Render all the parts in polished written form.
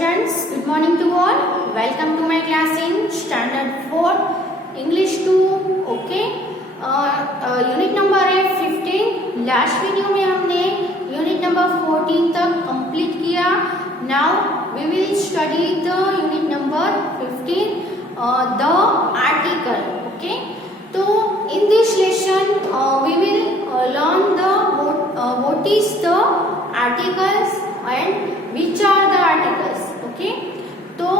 students, good morning to all. Welcome to my class in standard 4 English 2. Okay, unit number है 15. Last video में हमने unit number 14 तक complete किया. Now we will study the unit number 15, the article. Okay, तो in this lesson we will learn the what is the articles and which are the articles. Okay, so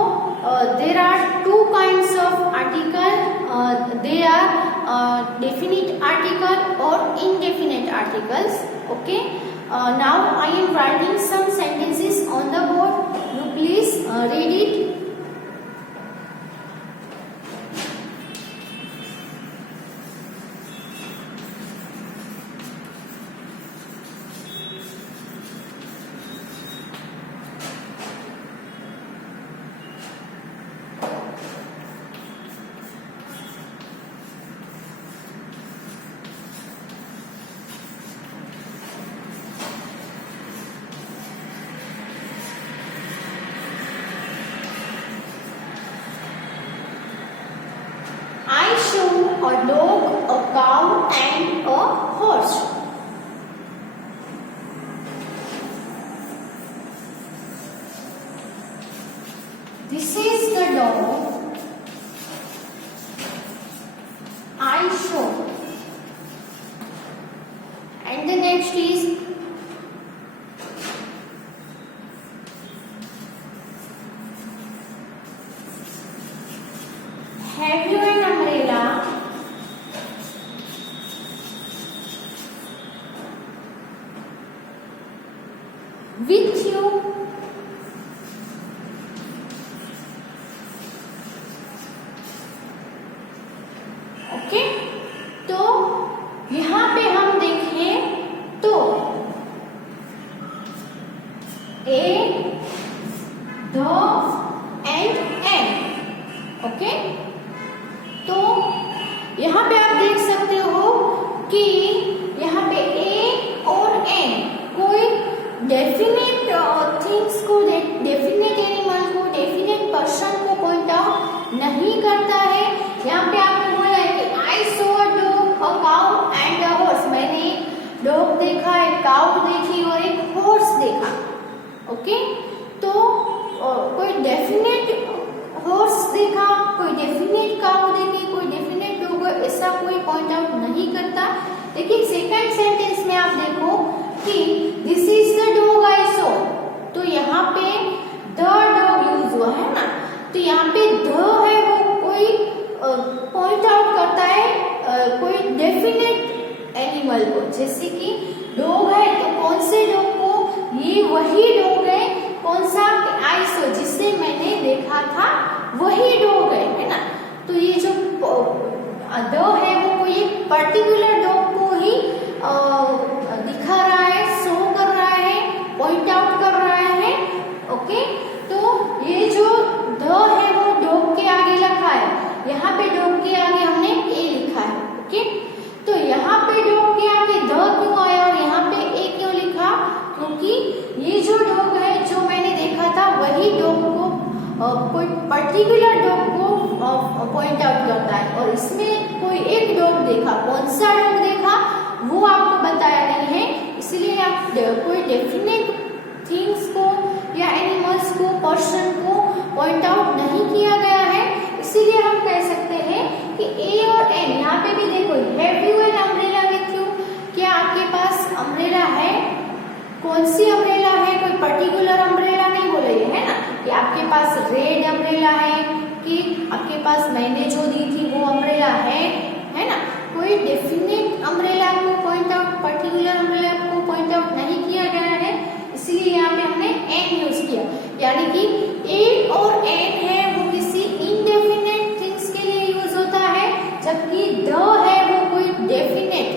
there are two kinds of article. They are definite article or indefinite articles. Okay, now I am writing some sentences on the board. You please read it. A dog, a cow and a horse. This is the dog I show. And the next is have you an umbrella? With you? Okay, तो यहां पे हम देखें तो ए, the end N. Okay, तो यहां पे आप देख सकते हो कि यहां पे ए और एन कोई डेफिनेट थिंग्स को, डेफिनेट एनिमल को, डेफिनेट पर्सन को पॉइंट आउट नहीं करता है. यहाँ पे आपने बोला है कि I saw a dog, a cow and a horse. मैंने डॉग देखा, एक काउ देखी और एक हॉर्स देखा. ओके, तो कोई डेफिनेट हॉर्स देखा, कोई डेफिनेट काउ देखी, कोई डेफिनेट डॉग, ऐसा कोई पॉइंट आउट नहीं करता. लेकिन सेकंड सेंटेंस में आप देखो कि this is the dog I saw, तो यहाँ पे द डॉग यूज हुआ है ना. तो यहाँ पे द है वो कोई पॉइंट आउट करता है कोई डेफिनेट एनिमल को. जैसे कि डॉग है तो कौन से डॉग को, ये वही डॉग है. कौन सा? आई सॉ, जिसे मैंने देखा था वही डॉग है ना. तो ये जो द है वो कोई पर्टिकुलर डॉग को ही दिखा रहा है, शो कर रहा है, पॉइंट आउट कर रहा है. ओके, तो ये जो द है वो डॉग के आगे लिखा है. यहाँ पे डॉग के आगे हमने ए लिखा है. ओके, तो यहाँ पे डॉग के आगे द क्यों आया और यहाँ पे ए क्यों लिखा? क्योंकि ये जो डॉग है जो मैंने देखा था वही डॉग को, कोई पर्टिकुलर डॉग को पॉइंट आउट करता है. और इसमें कोई एक डॉग देखा, कौन सा डॉग देखा वो आपको बताया नहीं है. इसलिए आप कोई डेफिनेट थिंग्स को या एनिमल्स को, पर्सन को पॉइंट आउट नहीं किया गया है. इसीलिए हम कह सकते हैं कि ए और एन. यहाँ पे भी देखो, have you an umbrella with you, क्या आपके पास अम्ब्रेला है? कौन सी अम्ब्रेला है? कोई पर्टिकुलर अम्ब्रेला नहीं बोले है ना, कि आपके पास रेड अम्ब्रेला है, कि आपके पास मैंने जो दी थी वो अम्ब्रेला है ना. कोई डेफिनेट अम्ब्रेला को पॉइंट आउट, पर्टिकुलर अम्ब्रेला को पॉइंट आउट नहीं किया गया है. इसलिए यहाँ पे हमने एन यूज किया. यानी कि ए और एन है वो किसी इनडेफिनेट थिंग्स के लिए यूज होता है, जबकि द है वो कोई डेफिनेट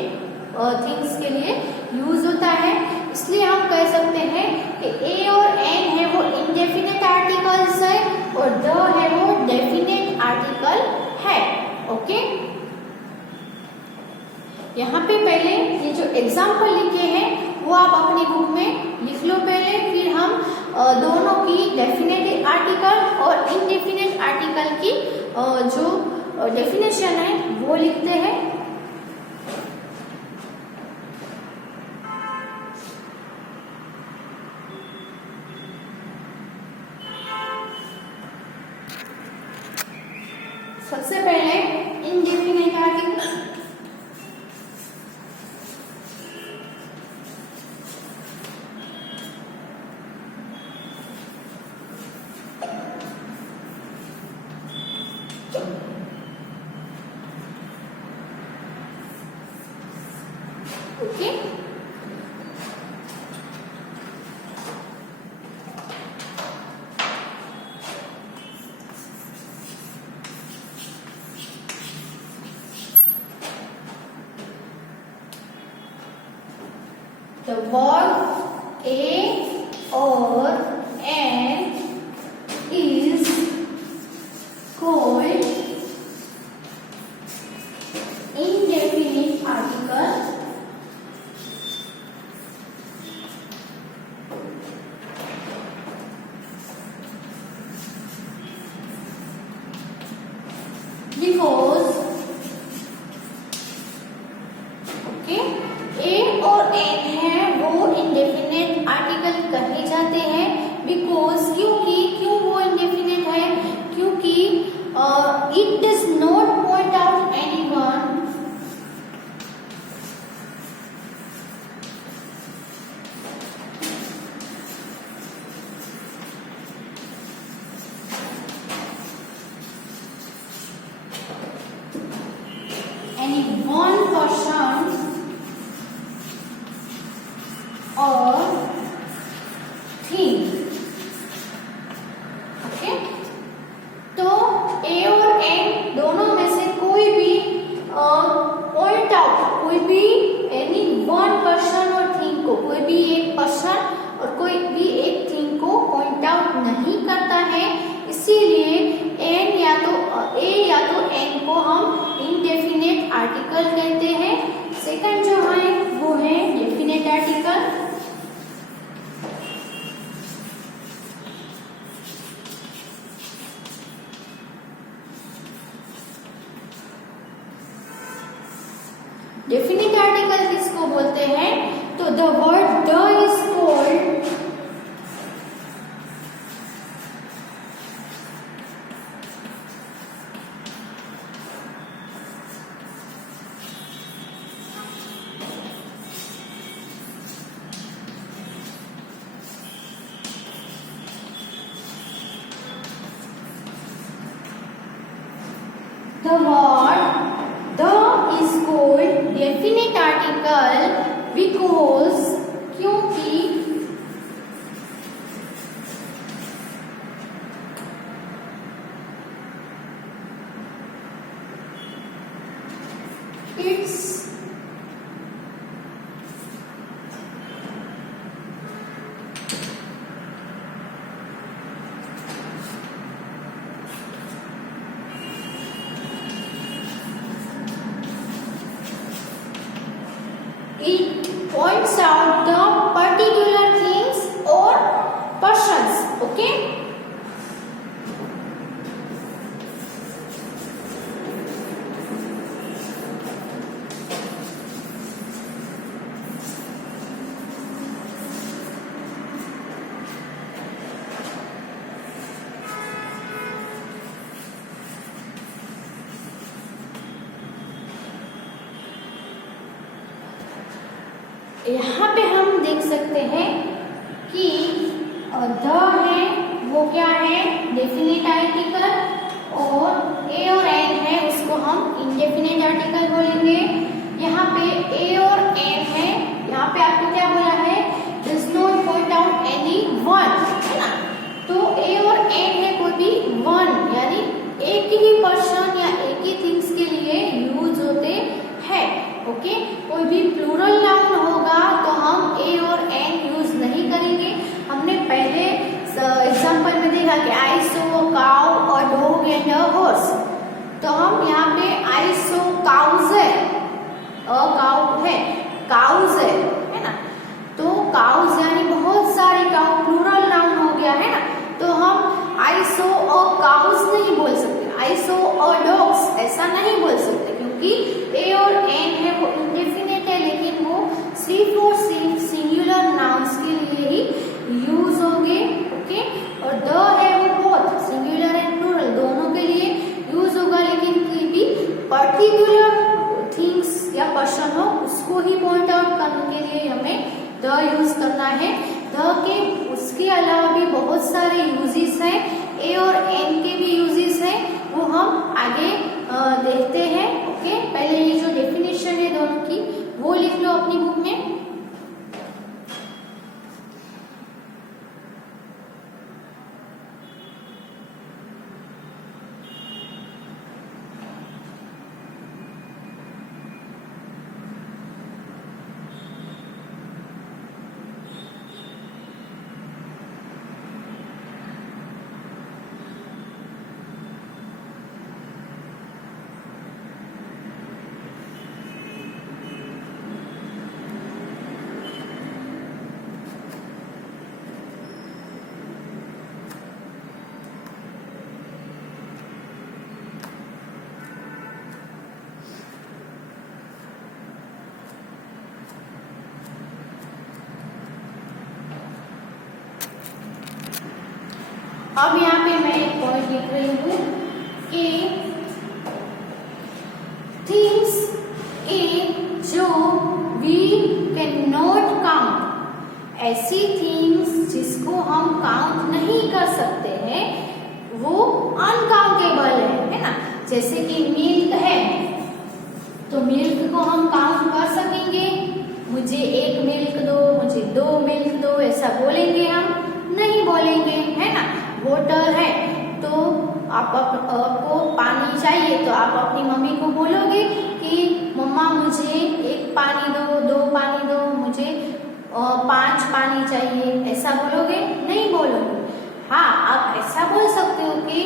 थिंग्स के लिए यूज होता है. इसलिए हम कह सकते हैं कि ए और एन है वो इनडेफिनेट आर्टिकल्स है और द है वो डेफिनेट आर्टिकल है. ओके, यहाँ पे पहले ये जो एग्जाम्पल लिखे हैं वो आप अपनी बुक में लिख लो पहले, फिर हम दोनों की डेफिनेट आर्टिकल और इनडेफिनेट आर्टिकल की जो डेफिनेशन है वो लिखते हैं। सबसे पहले indefinite article, okay. The word a or an is called indefinite article because ए और एन है वो इंडेफिनेट आर्टिकल कहे जाते हैं। बिकॉज क्यों वो इंडेफिनेट है, क्योंकि it does not point out anyone one person or thing, okay. तो ए और एन दोनों में से कोई भी पॉइंट आउट, कोई भी एनी वन पर्सन और थिंग को, कोई भी एक पर्सन और कोई भी एक थिंग को पॉइंट आउट नहीं करता है। इसीलिए एन या तो ए या तो एन को हम इनडेफिनेट आर्टिकल कहते हैं। सेकंड जो है वो है डेफिनेट आर्टिकल। डेफिनेट आर्टिकल किसको बोलते हैं, तो the word the is called the word the is called definite article because क्योंकि it's it points out the particular things or persons, okay। यहाँ पे हम देख सकते हैं कि द है वो क्या है, डेफिनेट आर्टिकल, और ए और एन है उसको हम इनडेफिनेट आर्टिकल बोलेंगे। यहाँ पे ए और एन है, यहाँ पे आपको क्या बोला है, does not point out any one, है ना। तो ए और एन है कोई भी वन, यानी एक ही पर्सन या एक ही थिंग्स के लिए यूज होते हैं, ओके। कोई भी प्लूरल नाउन होगा तो हम ए और एन यूज नहीं करेंगे। हमने पहले एग्जांपल में देखा कि आई सो काउ और डॉग एंड अ हॉर्स, तो हम यहाँ पे आई सो काउज है, काउ है, काउज है ना। तो काउज यानी बहुत सारे काउ, प्लूरल नाउन हो गया है ना। तो हम आई आई सो अ डॉग्स ऐसा नहीं बोल सकते, क्योंकि ए और एन है वो इंडेफिनिट है, लेकिन वो सिर्फ और सिर्फ सिंगुलर नाउन्स के लिए ही यूज होंगे। ओके, और द है वो बोथ सिंगुलर एंड प्लूरल दोनों के लिए यूज होगा, लेकिन कोई भी पर्टिकुलर थिंग्स या पर्सन हो उसको ही पॉइंट आउट करने के लिए हमें द यूज करना है। द के उसके अलावा भी बहुत सारे यूजेस हैं, ए और एन के भी यूजेस हैं, वो हम आगे देखते हैं। ओके, पहले ये जो डेफिनेशन है दोनों की वो लिख लो अपनी बुक में। अब यहाँ पे मैं एक पॉइंट लिख रही हूँ कि थिंग्स ए जो वी कैन नॉट काउंट, ऐसी थिंग्स जिसको हम काउंट नहीं कर सकते हैं वो अनकाउंटेबल है ना। जैसे कि मिल्क है तो मिल्क को हम काउंट कर सकेंगे, मुझे एक मिल्क दो, मुझे 2 मिल्क दो, ऐसा बोलेंगे हम? नहीं बोलेंगे, है ना। वाटर है तो आपको पानी चाहिए तो आप अपनी मम्मी को बोलोगे कि मम्मा मुझे 1 पानी दो, 2 पानी दो, मुझे 5 पानी चाहिए, ऐसा बोलोगे? नहीं बोलोगे। हाँ, आप ऐसा बोल सकते हो कि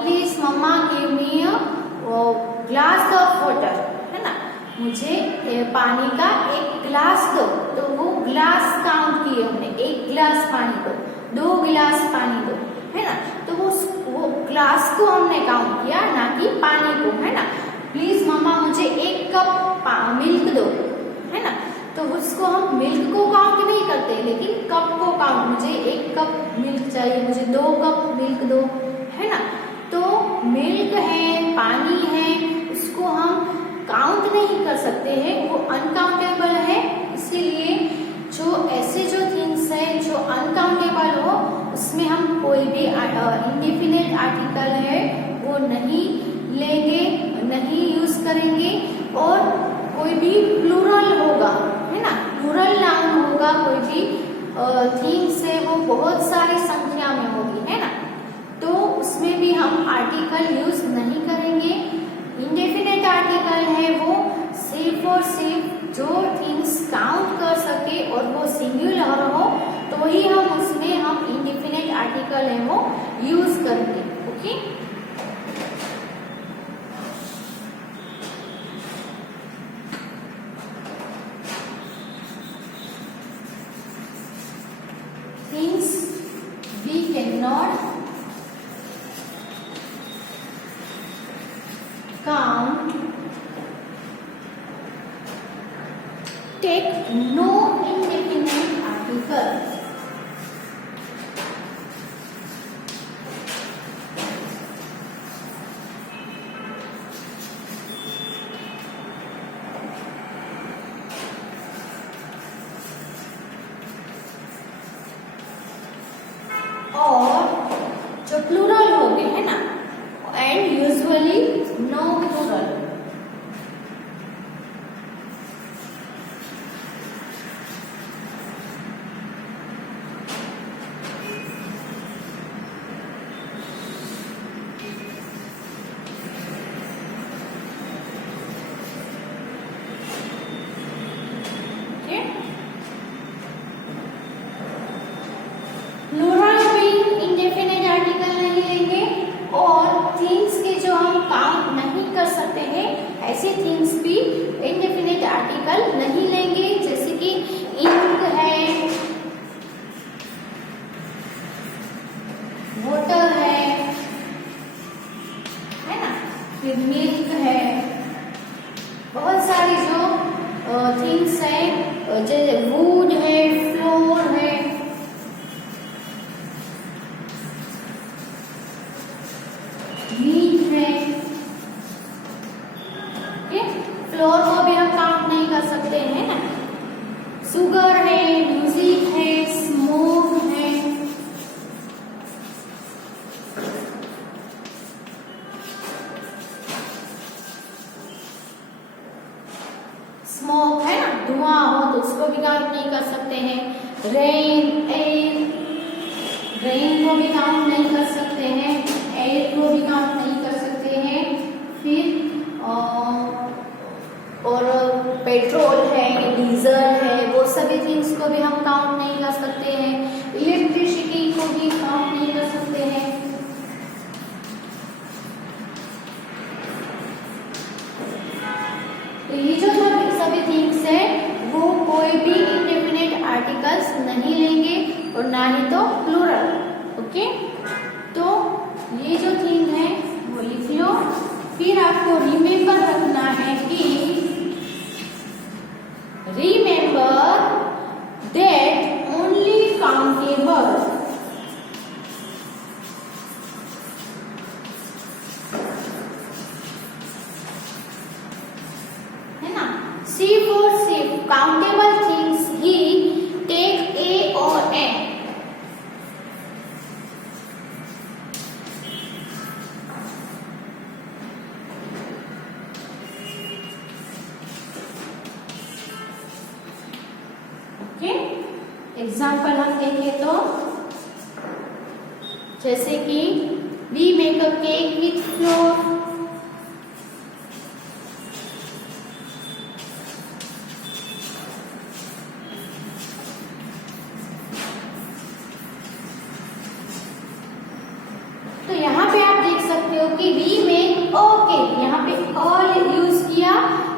please mama give me a glass of water, है ना, मुझे पानी का 1 गिलास दो। तो वो ग्लास काउंट किए हमने, 1 गिलास पानी दो, 2 गिलास पानी दो, है ना। तो वो ग्लास को हमने काउंट किया, ना कि पानी को, है ना। प्लीज मम्मा मुझे 1 कप मिल्क दो, है ना। तो उसको हम मिल्क को काउंट नहीं करते, लेकिन कप को काउंट, मुझे 1 कप मिल्क चाहिए, मुझे 2 कप मिल्क दो, है ना। तो मिल्क है, पानी है, उसको हम काउंट नहीं कर सकते हैं, वो अनकाउंटेबल है। इसीलिए जो ऐसे जो थिंग्स है जो अनकाउंटेबल हो उसमें हम कोई भी इंडेफिनिट आर्टिकल है वो नहीं लेंगे, नहीं यूज करेंगे। और कोई भी प्लूरल होगा, है ना, प्लूरल नाउन होगा, कोई भी थिंग्स है वो बहुत सारी संख्या में होगी, है ना, तो उसमें भी हम आर्टिकल यूज नहीं करेंगे। इंडेफिनिट आर्टिकल है वो सिर्फ और सिर्फ जो थिंग्स काउंट कर सके और वो सिंगुलर हो तो ही हम उसमें हम इंडेफिनिट आर्टिकल है वो यूज करेंगे। Okay, things we can not count, take no indefinite article. और जो प्लूरल हो गए है ना, and usually no plural. Plural भी इंडेफिनिट आर्टिकल नहीं लेंगे, और थिंग्स के जो हम काउंट नहीं कर सकते हैं ऐसे थिंग्स भी इंडेफिनिट आर्टिकल नहीं लेंगे। जैसे कि इंक है, वाटर है, फिर मिल्क है, बहुत सारी जो थिंग्स है, जैसे वुड है, फ्लोर है, मीट है। ओके, फ्लोर को भी हम काउंट नहीं कर सकते हैं ना। शुगर है, म्यूजिक है, स्मोक है, स्मोक है ना, धुआं हो तो उसको भी काउंट नहीं कर सकते हैं। रेन, एयर, रेन को भी काउंट नहीं कर सकते हैं, एयर को भी काउंट नहीं कर सकते हैं। फिर और पेट्रोल है, डीजल है, वो सभी थिंग्स को भी हम काउंट नहीं कर सकते हैं। इलेक्ट्रिसिटी को भी काउंट नहीं कर सकते हैं। तो ये जो सभी थिंग्स है वो कोई भी इंडेफिनिट आर्टिकल्स नहीं लेंगे और ना ही तो प्लूरल। ओके, तो ये जो थिंग है वो लिख लो। फिर आपको रिमेम्बर रखना है कि रिमेम्बर दैट ओनली काउंटेबल है ना, सी फॉर सिर्फ काउंटेबल थिंग्स ही टेक ए और एन। एग्जाम्पल हम देखें तो जैसे कि we make a cake with flour, तो यहाँ पे आप देख सकते हो कि वी मेक अ केक, यहाँ पे अ यूज किया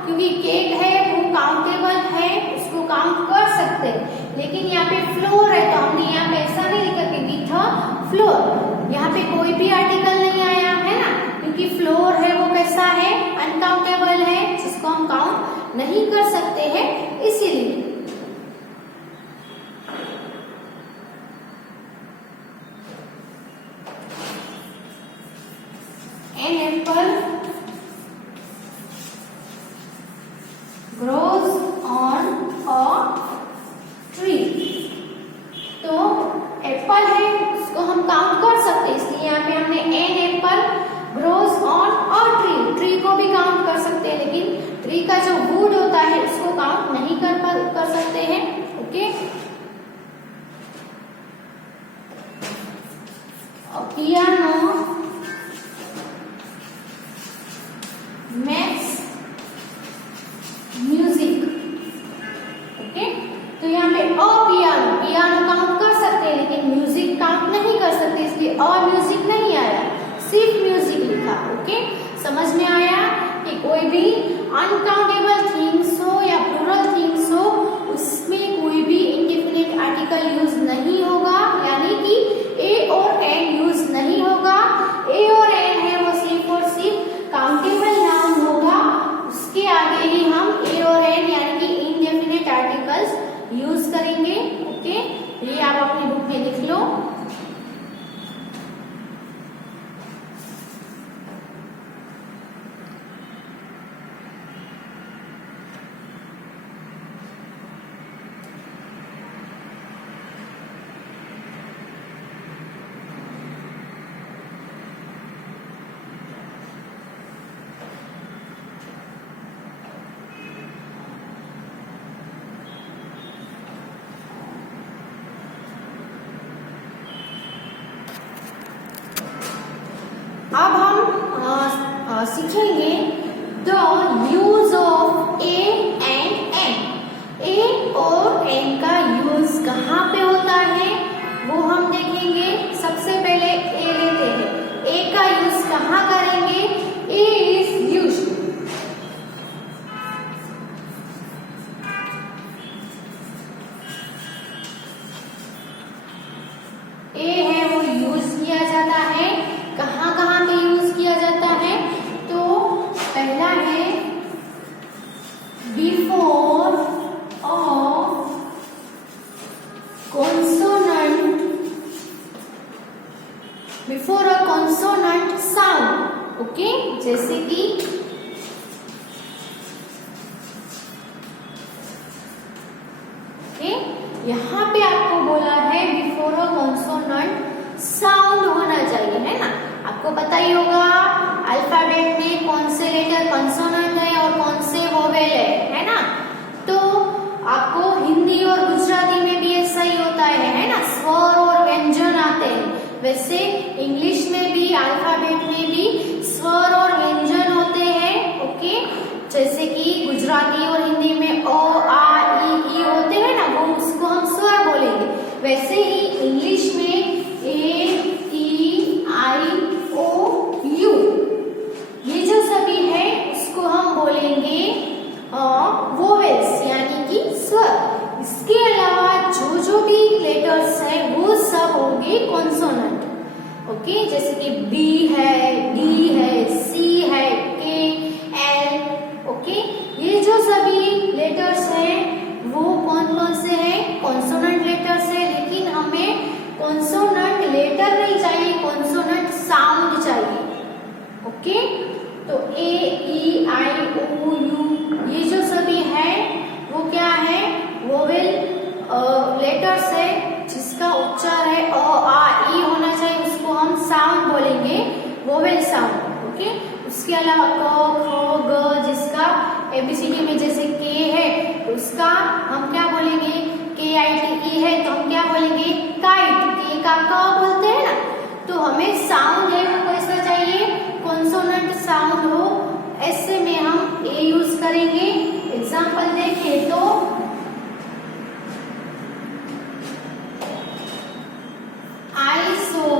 क्योंकि केक है वो काउंटेबल है, उसको काउंट कर सकते हैं। लेकिन यहाँ पे फ्लोर है तो हमने यहाँ पे ऐसा नहीं लिखा कि विथ अ फ्लोर, यहाँ पे कोई भी आर्टिकल नहीं आया है ना, क्योंकि फ्लोर है वो कैसा है, अनकाउंटेबल है, जिसको हम काउंट नहीं कर सकते हैं, इसीलिए। An apple grows on a tree, तो एप्पल है उसको हम काउंट कर सकते हैं, इसलिए यहाँ पे हमने an apple grows on a tree, tree को भी काउंट कर सकते हैं, लेकिन ट्री का जो वुड होता है उसको काउंट नहीं कर सकते हैं। Okay, piano makes music। Okay, तो यहाँ पे अ पियानो, पियानो काउंट कर सकते हैं लेकिन म्यूजिक काउंट नहीं कर सकते, इसलिए अ म्यूजिक नहीं आया, सिर्फ म्यूजिक लिखा। ओके, समझ में आया कि कोई भी अनकाउंटेबल थिंग्स हो या प्लूरल थिंग्स हो उसमें कोई भी इंडेफिनिट आर्टिकल यूज नहीं होगा, यानी कि ए और एन यूज नहीं होगा। ए और एन है वो सिर्फ और सिर्फ काउंटेबल नाउन होगा, उसके आगे ही हम ए और एन यानी कि इनडेफिनिट आर्टिकल्स यूज करेंगे। ओके, ये आप अपनी बुक में लिख लो। अब हम सीखेंगे the use of A and an. A और एन का यूज कहाँ पे होता है वो हम देखेंगे। सबसे पहले ए लेते हैं, ए का यूज कहाँ करेंगे। ए इज यूज, ए है वो यूज किया जाता है, कहाँ कहाँ पे यूज किया जाता है तो before a consonant sound. Okay, जैसे कि यहाँ पे आपको बोला है बिफोर अ कॉन्सोनेंट साउंड होना चाहिए, है ना। आपको पता ही होगा अल्फाबेट में कौन से लेटर कॉन्सोनेंट है और कौन से वोवेल है ना। तो आपको हिंदी और गुजराती में भी ऐसा ही होता है ना, स्वर और व्यंजन आते हैं। वैसे इंग्लिश में भी अल्फाबेट में भी स्वर और व्यंजन होते हैं। ओके, जैसे कि गुजराती और हिंदी में ओ आ ई होते हैं ना, वो उसको हम स्वर बोलेंगे। वैसे ही इंग्लिश में ए ई आई ओ यू, ये जो सभी है उसको हम बोलेंगे वोवेल्स यानी कि स्वर। इसके अलावा जो भी लेटर्स है वो सब होंगे कॉन्सोनेंट। ओके, जैसे कि बी है, डी है, सी है, के, एल। ओके, ये जो सभी लेटर्स हैं वो कौन कौन से हैं? कॉन्सोनेंट लेटर्स है। लेकिन हमें कॉन्सोनेंट लेटर नहीं चाहिए, कॉन्सोनेंट साउंड चाहिए। ओके, तो ए ई आई ओ यू ये जो सभी है वो क्या है? वोवेल लेटर्स है, जिसका उच्चार है अ आ ई होना चाहिए, उसको हम साउंड बोलेंगे, वोवेल साउंड। ओके, उसके अलावा क ख ग, जिसका एबीसीडी में जैसे के है उसका हम क्या बोलेंगे? के आई टी ई है तो हम क्या बोलेंगे? काइट। के का क बोलते हैं ना। तो हमें साउंड है वो कैसा चाहिए? कॉन्सोनेंट साउंड हो, ऐसे में हम ए यूज करेंगे। एग्जांपल देखें तो I saw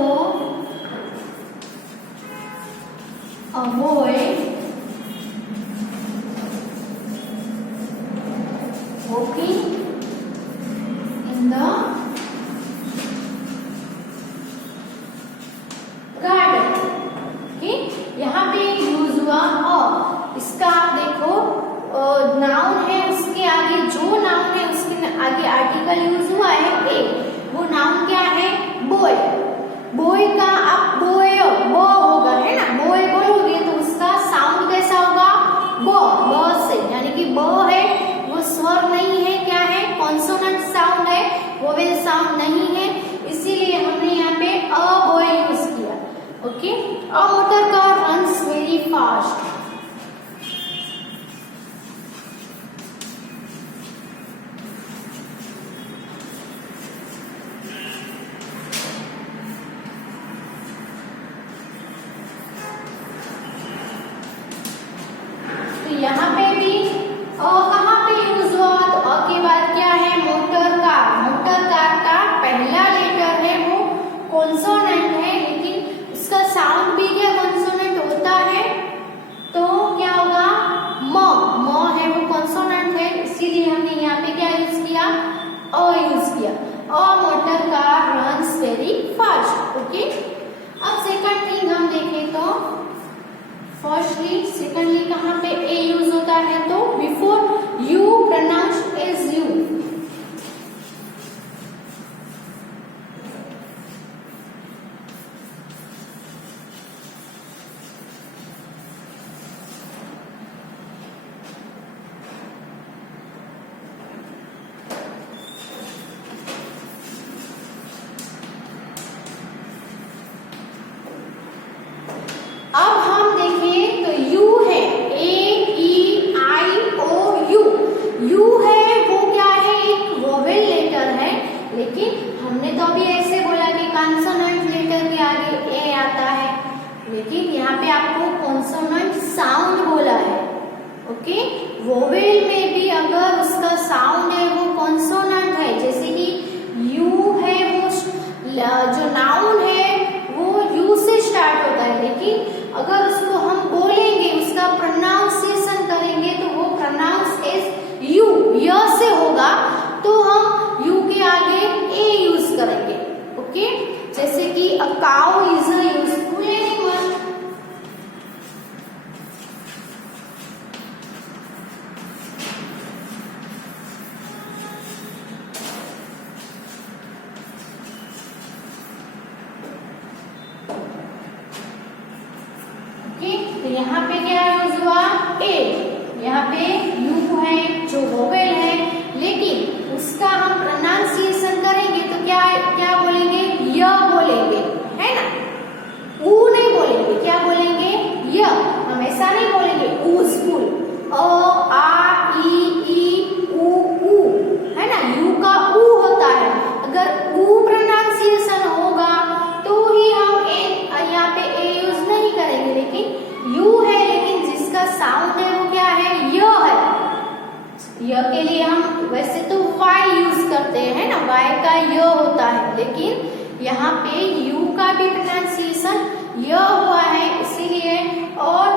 a boy walking in the garden। Okay, यहाँ पे यूज हुआ अ। इसका आप देखो नाउन है, उसके आगे जो नाउन है उसके आगे आर्टिकल यूज हुआ है ए। वो नाउन क्या है? बॉय। बॉय का आप बॉय ब होगा, है ना। बॉय बोलोगे तो उसका साउंड कैसा होगा? ब से, यानी कि ब है वो स्वर नहीं है, क्या है? कॉन्सोनेंट साउंड है, वोवेल साउंड नहीं है। इसीलिए हमने यहाँ पे अ बॉय यूज किया। Okay, a motor car runs very fast. यहाँ पे भी अ कहाँ पे यूज हुआ? तो अ के बाद क्या है? Motor car. मोटर कार का पहला लेटर है वो कॉन्सोनेंट है, लेकिन उसका साउंड भी क्या कॉन्सोनेंट होता है? तो क्या होगा? म है वो कॉन्सोनेंट है, इसीलिए हमने यहाँ पे क्या यूज किया? अ यूज किया। A motor car runs very fast. Okay, अब सेकंड थिंग हम देखें तो फर्स्टली सेकंडली कहाँ पे ए यूज होता है? तो before you pronounce as you. अब हम देखें तो यू है, ए ई आई ओ यू। यू है वो क्या है? एक वोवेल लेटर है, लेकिन हमने तो अभी ऐसे बोला कि कॉन्सोनेंट लेटर के आगे ए आता है, लेकिन यहाँ पे आपको कॉन्सोनेंट साउंड बोला है। ओके, वोवेल में भी अगर उसका साउंड है वो कॉन्सोनेंट है, जैसे कि यू है वो जो नाउन है वो यू से स्टार्ट होता है, लेकिन अगर उसको हम बोलेंगे, उसका प्रोनाउंसिएशन करेंगे तो वो प्रोनाउंस एज यू, य से होगा, तो हम यू के आगे ए यूज करेंगे। ओके, जैसे कि a cow is a useful animal. यहाँ पे क्या यूज हुआ, ए। यहाँ पे यू है जो वोवेल है, लेकिन उसका हम प्रोनाउंसिएशन करेंगे तो क्या क्या बोलेंगे, य बोलेंगे, है ना। ऊ नहीं बोलेंगे, क्या बोलेंगे, य। हम ऐसा नहीं बोलेंगे ऊ स्कूल, अ आ ई ऊ ऊ, है ना। यू का ऊ होता है, अगर ऊ प्रोनाउंसिएशन होगा तो ही हम यहाँ पे ए यूज नहीं करेंगे, लेकिन यू है, लेकिन जिसका साउंड है वो क्या है, य है। य के लिए हम वैसे तो वाई यूज करते हैं ना, वाई का य होता है, लेकिन यहाँ पे यू का भी प्रोनाउंसिएशन य हुआ है, इसीलिए। और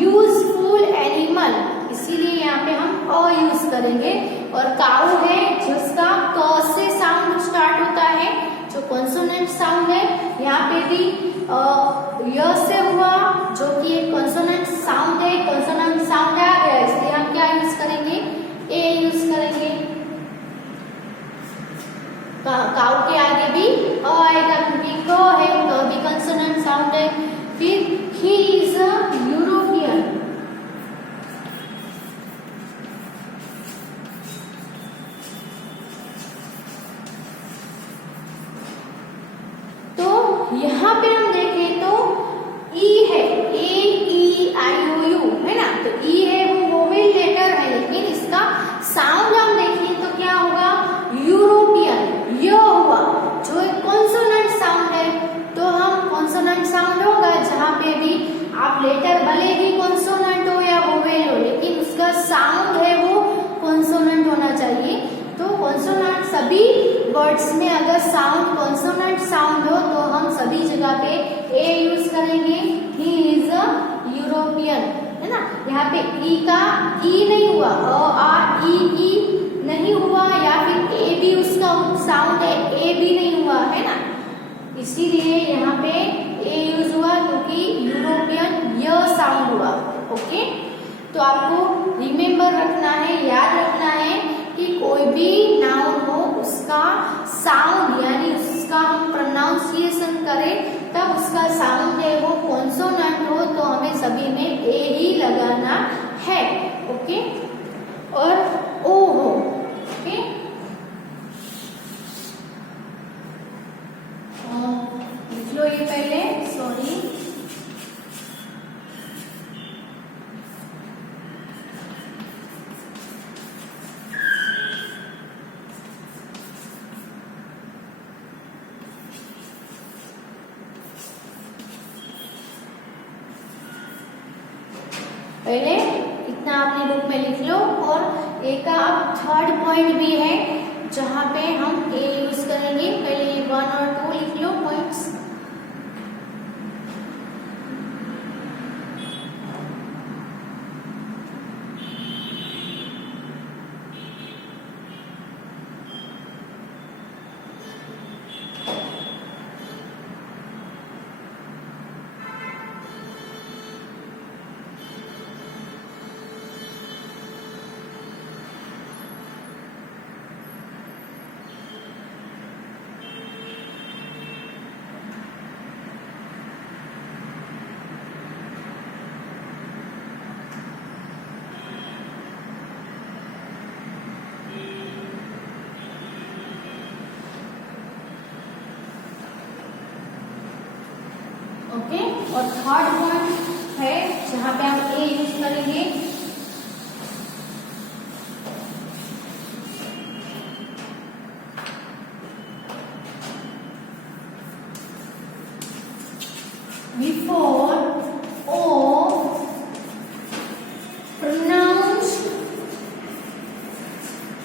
यूजफुल एनिमल, इसीलिए यहाँ पे हम अ यूज करेंगे। और काऊ है जिसका क से साउंड स्टार्ट होता है, जो कॉन्सोनेंट साउंड है, यहाँ पे भी य से हुआ, जो कि एक कॉन्सोनेंट साउंड है। कॉन्सोनेंट साउंड आ गया, इसलिए हम क्या यूज करेंगे, ए यूज करेंगे। काऊ के आगे भी अ आएगा, क्योंकि क है, क भी कॉन्सोनेंट साउंड है। फिर ही इज अ यूरोपियन, तो यहाँ पे हम देखें तो ई है, ए ई आई ओ यू, है ना। तो ई है वो वोवेल लेटर है, लेकिन इसका साउंड हम देखें तो क्या होगा, यूरोपियन, य हुआ, जो एक कॉन्सोनेंट साउंड है। तो हम कॉन्सोनेंट साउंड होगा जहाँ पे भी आप लेटर भले ही कॉन्सोनेंट हो या वोवेल हो, लेकिन उसका साउंड है वो कॉन्सोनेंट होना चाहिए। तो कॉन्सोनेंट सभी वर्ड्स में अगर साउंड कॉन्सोनेंट साउंड हो तो हम सभी जगह पे ए यूज करेंगे। ही इज अ यूरोपियन, है ना। यहाँ पे ई का ई नहीं हुआ, अ आ ई नहीं हुआ, या फिर ए भी उसका साउंड है, ए भी नहीं हुआ, है ना। इसीलिए यहाँ पे ए यूज हुआ, क्योंकि यूरोपियन य साउंड हुआ। ओके, तो आपको रिमेम्बर रखना है, याद रखना है कि कोई भी नाउन हो उसका साउंड, यानी उसका हम प्रोनाउंसिएशन करें तब उसका साउंड है वो कॉन्सोनेंट हो, तो हमें सभी में ए ही लगाना है। ओके, और ओ हो। ओके, लिख लो ये पहले, सॉरी। पहले इतना अपनी बुक में लिख लो, और एक अब थर्ड पॉइंट भी है जहाँ पे हम ए यूज करेंगे। पहले 1 और 2 लिख लो पॉइंट्स। ओके, और थर्ड पॉइंट है जहाँ पे हम ए यूज करेंगे। बिफोर ओ प्रोनाउंस्ड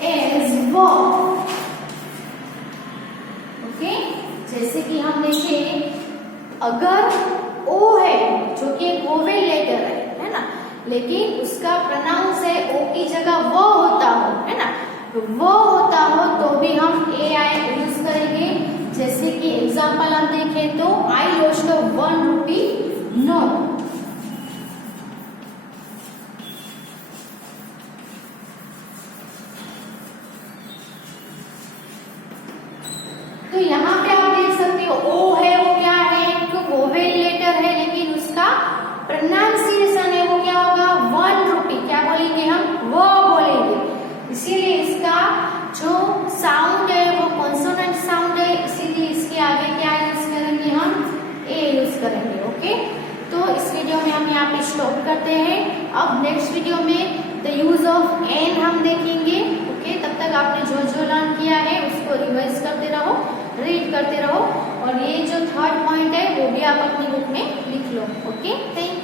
एज व। ओके, जैसे कि हम देखें, अगर ओ है जो कि एक वोवेल लेटर है ना, लेकिन उसका प्रोनाउंस है ओ की जगह वो होता हो, है ना, तो वो होता हो तो भी हम ए आई यूज करेंगे। जैसे कि एग्जांपल हम देखें तो आई लॉस्ट 1 रुपी नोट। तो यहाँ पे आप देख सकते हो ओ है वो क्या है, एक वोवेल लेटर है, लेकिन उसका प्रोनाउंसिएशन ओके, तो इस वीडियो में हम यहाँ पे स्टॉप करते हैं। अब नेक्स्ट वीडियो में द यूज ऑफ एंड हम देखेंगे। ओके, तब तक आपने जो जो लर्न किया है उसको रिवाइज करते रहो, रीड करते रहो, और ये जो थर्ड पॉइंट है वो भी आप अपनी बुक में लिख लो। Okay, thank